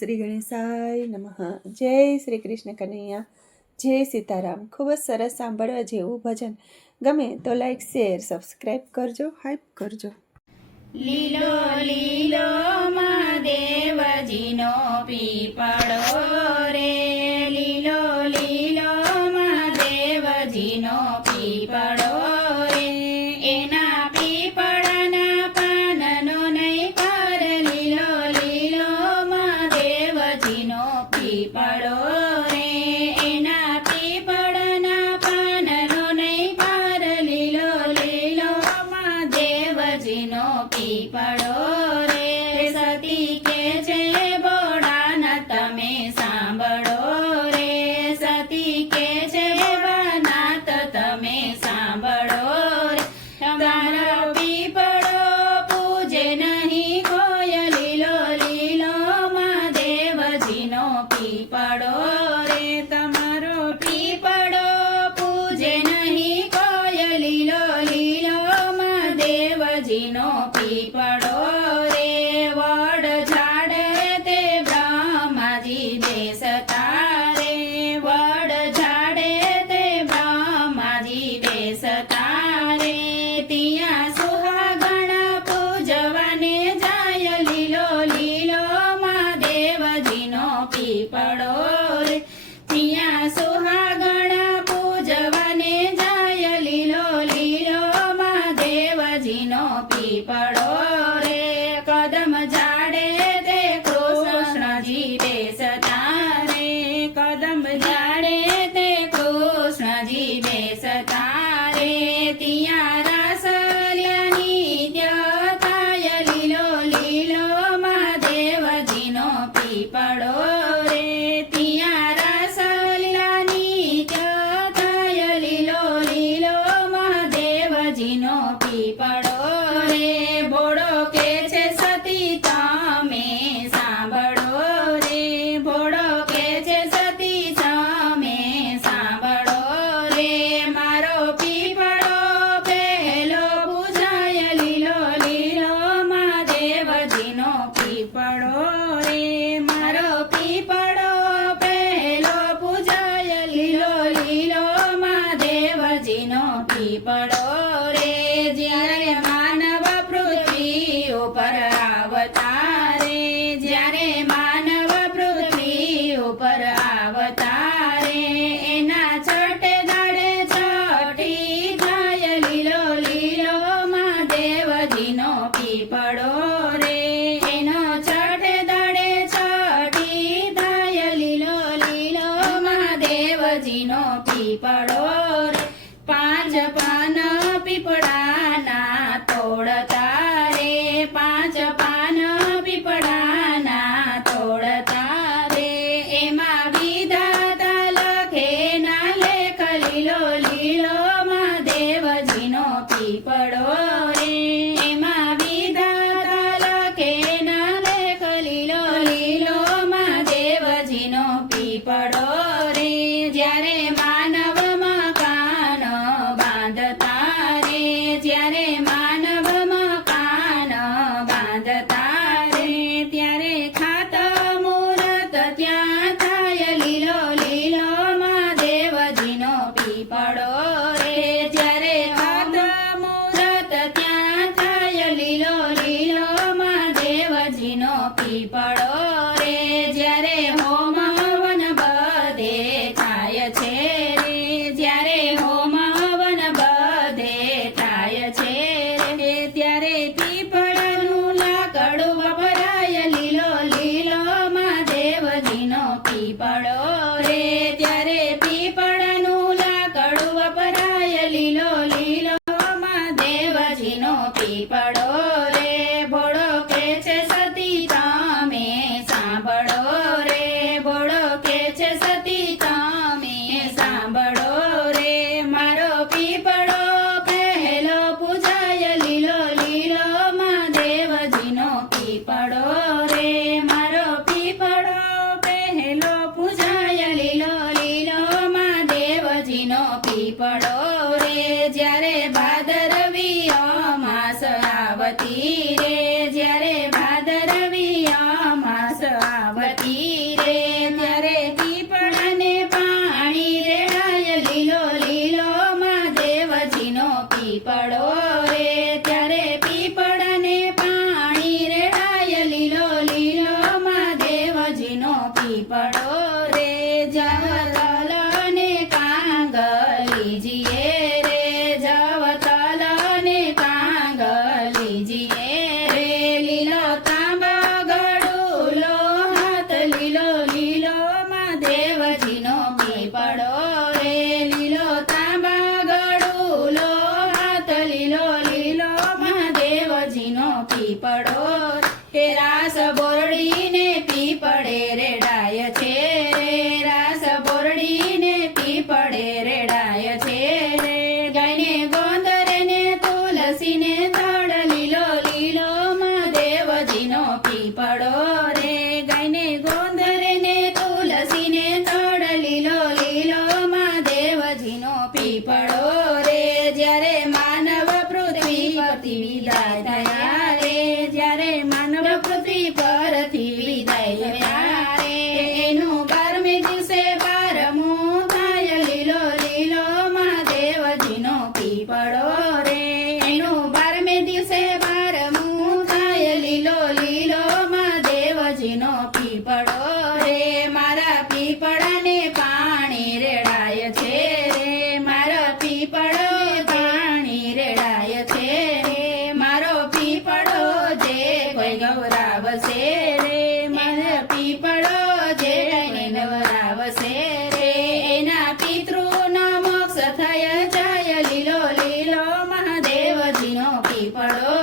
શ્રી ગણેશાય નમઃ. જય શ્રી કૃષ્ણ કનૈયા. જય સીતારામ. ખૂબ જ સરસ સાંભળવા જેવું ભજન. ગમે તો લાઈક શેર સબસ્ક્રાઈબ કરજો હાઈપ કરજો. લીલો લીલો મહાદેવજીનો પીપળો રે. લીલો લીલો મહાદેવજીનો પીપળો પીપળો રે તમે પીપળો રે, ભોળો કે છે સતી તમે? સાંભળો રે, ભોળો કે છે સતી તમે? સાંભળો રે. મારો પીપળો પહેલો પૂજાય લીલો લીલો મહાદેવજીનો પીપળો રે. તુલસીનો પીપળો રે. પાંચ પાન પીપળા પડો રે ભોળો કે છે સતી તમે, સાંભળો રે ભોળો કે છે સતી તમે, સાંભળો રે, મારો પીપળો પહેલો પૂજાય લીલો લીલો મહાદેવજીનો પીપળો રે, મારો પીપળો પહેલો પૂજાય લીલો લીલો મહાદેવજીનો પીપળો રે, જ્યારે ભાદરવી પીપળો લીલો લીલો મહાદેવજીનો પીપળો